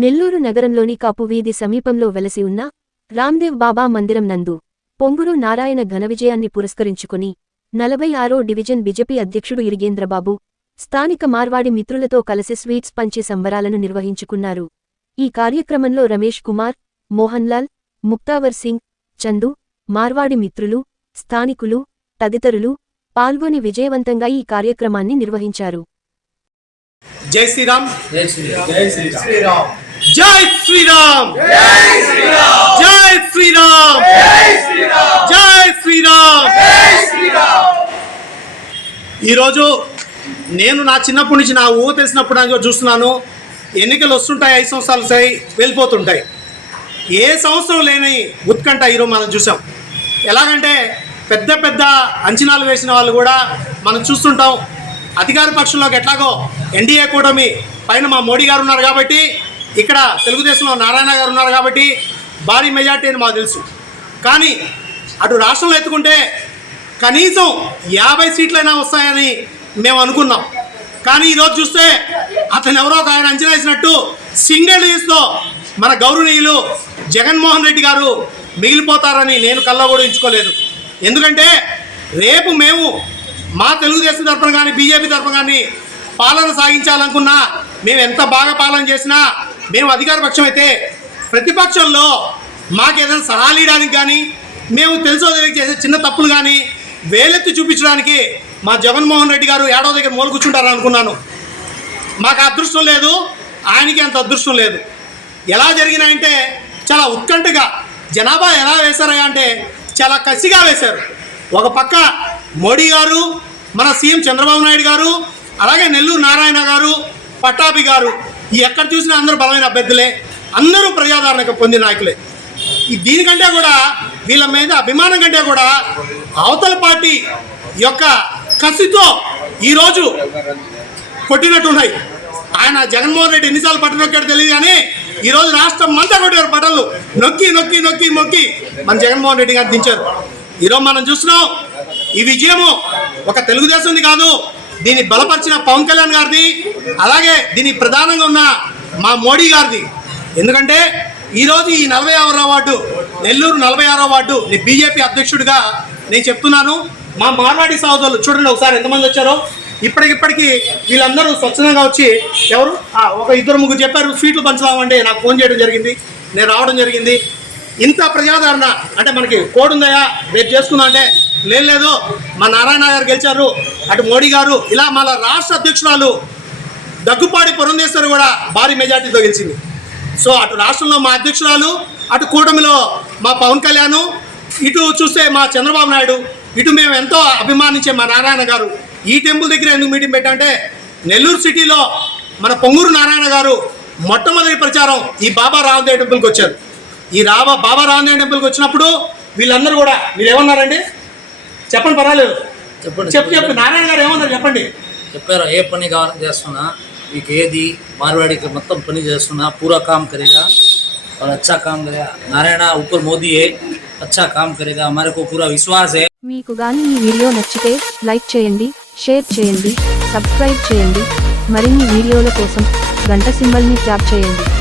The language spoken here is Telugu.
నెల్లూరు నగరంలోని కాపువీధి సమీపంలో వెలసి ఉన్న రామ్దేవ్ బాబా మందిరం నందు పొంగురు నారాయణ ఘన విజయాన్ని పురస్కరించుకుని నలభై ఆరో డివిజన్ బిజెపి అధ్యక్షుడు ఇరిగేంద్రబాబు స్థానిక మార్వాడి మిత్రులతో కలిసి స్వీట్స్ పంచి సంబరాలను నిర్వహించుకున్నారు. ఈ కార్యక్రమంలో రమేష్ కుమార్ మోహన్లాల్ ముక్తావర్ సింగ్ చందు మార్వాడి మిత్రులు స్థానికులు తదితరులు పాల్గొని విజయవంతంగా ఈ కార్యక్రమాన్ని నిర్వహించారు. జై శ్రీరామ్. జై శ్రీరామ్. జై శ్రీరామ్. జై శ్రీరామ్! జై శ్రీరామ్! జై శ్రీరామ్! ఈరోజు నేను నా చిన్నప్పటి నుంచి నా ఊహ తెలిసినప్పుడు చూస్తున్నాను. ఎన్నికలు వస్తుంటాయి ఐదు సంవత్సరాలు సై వెళ్ళిపోతుంటాయి. ఏ సంవత్సరం లేని ఉత్కంఠ ఈరోజు మనం చూసాం. ఎలాగంటే పెద్ద పెద్ద అంచనాలు వేసిన వాళ్ళు కూడా మనం చూస్తుంటాం. అధికార పక్షంలోకి ఎట్లాగో ఎన్డీఏ కూటమి పైన మా మోడీ గారు ఉన్నారు కాబట్టి ఇక్కడ తెలుగుదేశంలో నారాయణ గారు ఉన్నారు కాబట్టి భారీ మెజార్టీ అని మాకు తెలుసు. కానీ అటు రాష్ట్రంలో ఎత్తుకుంటే కనీసం యాభై సీట్లైనా వస్తాయని మేము అనుకున్నాం. కానీ ఈరోజు చూస్తే అతను ఎవరో ఒక ఆయన అంచనా వేసినట్టు సింగిల్ లీస్లో మన గౌరవనీయులు జగన్మోహన్ రెడ్డి గారు మిగిలిపోతారని నేను కళ్ళ కూడా ఉంచుకోలేదు. ఎందుకంటే రేపు మేము మా తెలుగుదేశం తరఫున కానీ బీజేపీ తరఫున కానీ పాలన సాగించాలనుకున్నా మేము ఎంత బాగా పాలన చేసినా మేము అధికార పక్షం అయితే ప్రతిపక్షంలో మాకు ఏదైనా సలహాలు ఇవ్వడానికి కానీ మేము తెలుసో తెలియక చేసే చిన్న తప్పులు కానీ వేలెత్తి చూపించడానికి మా జగన్మోహన్ రెడ్డి గారు ఏడో దగ్గర మూల కూర్చుంటారు అనుకున్నాను. మాకు అదృష్టం లేదు ఆయనకి అంత అదృష్టం లేదు. ఎలా జరిగినాయంటే చాలా ఉత్కంఠగా జనాభా ఎలా వేశారయ్యా అంటే చాలా కసిగా వేశారు. ఒక పక్క మోడీ గారు మన సీఎం చంద్రబాబు నాయుడు గారు అలాగే నెల్లూరు నారాయణ గారు పట్టాభి గారు ఎక్కడ చూసినా అందరూ బలమైన అభ్యర్థులే అందరూ ప్రజాదరణ పొందిన నాయకులే. దీనికంటే కూడా వీళ్ళ మీద అభిమానం కంటే కూడా అవతల పార్టీ యొక్క కసితో ఈరోజు కొట్టినట్టున్నాయి. ఆయన జగన్మోహన్ రెడ్డి ఎన్నిసార్లు పట్టు నొక్కాడు తెలియదు కానీ ఈరోజు రాష్ట్రం అంతా కొట్టారు పట్టలు నొక్కి నొక్కి నొక్కి మొక్కి మన జగన్మోహన్ రెడ్డి గారు దించారు. ఈరోజు మనం చూస్తున్నాం ఈ విజయము ఒక తెలుగుదేశంది కాదు దీన్ని బలపరిచిన పవన్ కళ్యాణ్ గారిది అలాగే దీనికి ప్రధానంగా ఉన్న మా మోడీ గారిది. ఎందుకంటే ఈరోజు ఈ నలభై ఆరో వార్డు నెల్లూరు నలభై ఆరో వార్డు నేను బీజేపీ అధ్యక్షుడిగా నేను చెప్తున్నాను. మా మార్వాడి సహోదరులు చూడండి ఒకసారి ఎంతమంది వచ్చారో. ఇప్పటికిప్పటికి వీళ్ళందరూ స్వచ్ఛందంగా వచ్చి ఎవరు? ఆ, ఒక ఇద్దరు ముగ్గురు చెప్పారు స్వీట్లు పంచుదామంటే నాకు ఫోన్ చేయడం జరిగింది నేను రావడం జరిగింది. ఇంత ప్రజాదరణ అంటే మనకి కోడ్ ఉందయా? రేపు చేసుకుందాం అంటే లేదు లేదు. మా నారాయణ గారు గెలిచారు అటు మోడీ గారు ఇలా మన రాష్ట్ర అధ్యక్షురాలు దగ్గుపాటి పురంధేశ్వరి కూడా భారీ మెజార్టీతో గెలిచింది. సో అటు రాష్ట్రంలో మా అధ్యక్షురాలు అటు కూటమిలో మా పవన్ కళ్యాణ్ ఇటు చూస్తే మా చంద్రబాబు నాయుడు ఇటు మేము ఎంతో అభిమానించే మా నారాయణ గారు ఈ టెంపుల్ దగ్గర ఎందుకు మీటింగ్ పెట్టంటే నెల్లూరు సిటీలో మన పొంగూరు నారాయణ గారు మొట్టమొదటి ప్రచారం ఈ బాబా రామదేవ్ టెంపుల్కి వచ్చారు. ఈ రాబా బాబా రామదేవ్ టెంపుల్కి వచ్చినప్పుడు వీళ్ళందరూ కూడా మీరు ఏమన్నారండి చెప్పండి పర్వాలేదు. చెప్పండి చెప్పు చెప్పు. నారాయణ గారు ఏమన్నారు? చెప్పండి. చెప్పారు ఏ పని కావాలని చేస్తున్నా మీకు ఏది మార్వాడికి మొత్తం పని చేస్తున్నా పూరా काम करेगा और अच्छा काम करेगा नारायण ऊपर मोदी है अच्छा काम करेगा हमारे को पूरा विश्वास है మీకు గాని ఈ వీడియో నచ్చితే లైక్ చేయండి షేర్ చేయండి సబ్స్క్రైబ్ చేయండి మరిన్ని వీడియోల కోసం గంట సింబల్ని ట్యాప్ చేయండి